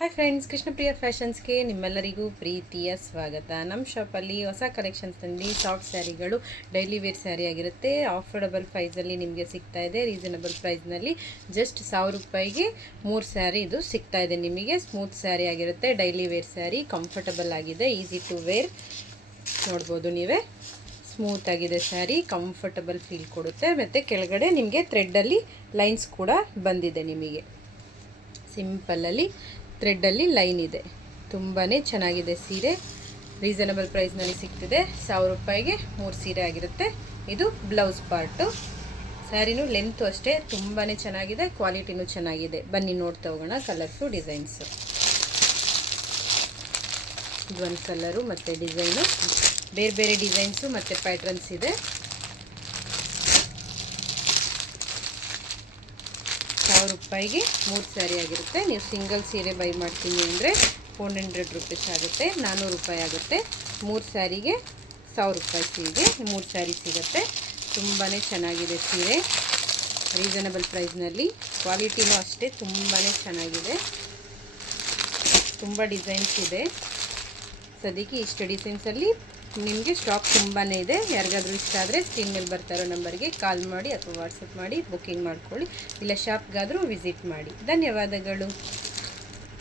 Hi friends, Krishnapriya ಫ್ಯಾಷನ್ಸ್ಗೆ ನಿಮ್ಮೆಲ್ಲರಿಗೂ ಪ್ರೀತಿಯ ಸ್ವಾಗತ. ನಮ್ಮ ಶಾಪಲ್ಲಿ ಹೊಸ ಕಲೆಕ್ಷನ್ಸ್ನಲ್ಲಿ ಸಾಫ್ಟ್ ಸ್ಯಾರಿಗಳು ಡೈಲಿ ವೇರ್ ಸ್ಯಾರಿ ಆಗಿರುತ್ತೆ. ಆಫರ್ಡಬಲ್ ಪ್ರೈಸಲ್ಲಿ ನಿಮಗೆ ಸಿಗ್ತಾ ಇದೆ. ರೀಸನಬಲ್ ಪ್ರೈಸ್ನಲ್ಲಿ ಜಸ್ಟ್ 1000 ರೂಪಾಯಿಗೆ 3 ಸ್ಯಾರಿ ಇದು ಸಿಗ್ತಾ ಇದೆ ನಿಮಗೆ. ಸ್ಮೂತ್ ಸ್ಯಾರಿ ಆಗಿರುತ್ತೆ, ಡೈಲಿ ವೇರ್ ಸ್ಯಾರಿ, ಕಂಫರ್ಟಬಲ್ ಆಗಿದೆ, ಈಸಿ ಟು ವೇರ್. ನೋಡ್ಬೋದು ನೀವೇ, ಸ್ಮೂತ್ ಆಗಿದೆ ಸ್ಯಾರಿ, ಕಂಫರ್ಟಬಲ್ ಫೀಲ್ ಕೊಡುತ್ತೆ. ಮತ್ತು ಕೆಳಗಡೆ ನಿಮಗೆ ಥ್ರೆಡ್ಡಲ್ಲಿ ಲೈನ್ಸ್ ಕೂಡ ಬಂದಿದೆ. ನಿಮಗೆ ಸಿಂಪಲ್ಲಲ್ಲಿ ಥ್ರೆಡ್ಡಲ್ಲಿ ಲೈನ್ ಇದೆ. ತುಂಬಾ ಚೆನ್ನಾಗಿದೆ ಸೀರೆ. ರೀಸನಬಲ್ ಪ್ರೈಸ್ನಲ್ಲಿ ಸಿಗ್ತಿದೆ. 1000 ರೂಪಾಯಿಗೆ 3 ಸೀರೆ ಆಗಿರುತ್ತೆ. ಇದು ಬ್ಲೌಸ್ ಪಾರ್ಟು. ಸ್ಯಾರಿನೂ ಲೆಂತು ಅಷ್ಟೇ ತುಂಬಾ ಚೆನ್ನಾಗಿದೆ, ಕ್ವಾಲಿಟಿನೂ ಚೆನ್ನಾಗಿದೆ. ಬನ್ನಿ ನೋಡ್ತಾ ಹೋಗೋಣ ಕಲರ್ಸು, ಡಿಸೈನ್ಸು. ಇದೊಂದು ಕಲರು ಮತ್ತು ಡಿಸೈನು, ಬೇರೆ ಬೇರೆ ಡಿಸೈನ್ಸು ಮತ್ತು ಪ್ಯಾಟ್ರನ್ಸ್ ಇದೆ. 1000 ರೂಪಾಯಿಗೆ 3 ಸ್ಯಾರಿ ಆಗಿರುತ್ತೆ. ನೀವು ಸಿಂಗಲ್ ಸೀರೆ ಬೈ ಮಾಡ್ತೀನಿ ಅಂದರೆ 400 ರೂಪೀಸ್ ಆಗುತ್ತೆ, 400 ರೂಪಾಯಿ ಆಗುತ್ತೆ. 3 ಸ್ಯಾರಿಗೆ 1000 ರೂಪಾಯಿ ಸೀರೆ 3 ಸ್ಯಾರಿ ಸಿಗುತ್ತೆ. ತುಂಬಾ ಚೆನ್ನಾಗಿದೆ ಸೀರೆ, ರೀಸನಬಲ್ ಪ್ರೈಸ್ನಲ್ಲಿ. ಕ್ವಾಲಿಟಿನೂ ಅಷ್ಟೇ ತುಂಬಾ ಚೆನ್ನಾಗಿದೆ. ತುಂಬ ಡಿಸೈನ್ಸ್ ಇದೆ. ಸದ್ಯಕ್ಕೆ ಇಷ್ಟು ಡಿಸೈನ್ಸಲ್ಲಿ ನಿಮಗೆ ಸ್ಟಾಕ್ ತುಂಬಾ ಇದೆ. ಯಾರಿಗಾದರೂ ಇಷ್ಟ ಆದರೆ ಸ್ಕ್ರೀನ್ ಮೇಲೆ ಬರ್ತಾ ಇರೋ ನಂಬರ್ಗೆ ಕಾಲ್ ಮಾಡಿ ಅಥವಾ ವಾಟ್ಸಪ್ ಮಾಡಿ ಬುಕ್ಕಿಂಗ್ ಮಾಡ್ಕೊಳ್ಳಿ. ಇಲ್ಲ ಶಾಪ್ಗಾದರೂ ವಿಸಿಟ್ ಮಾಡಿ. ಧನ್ಯವಾದಗಳು.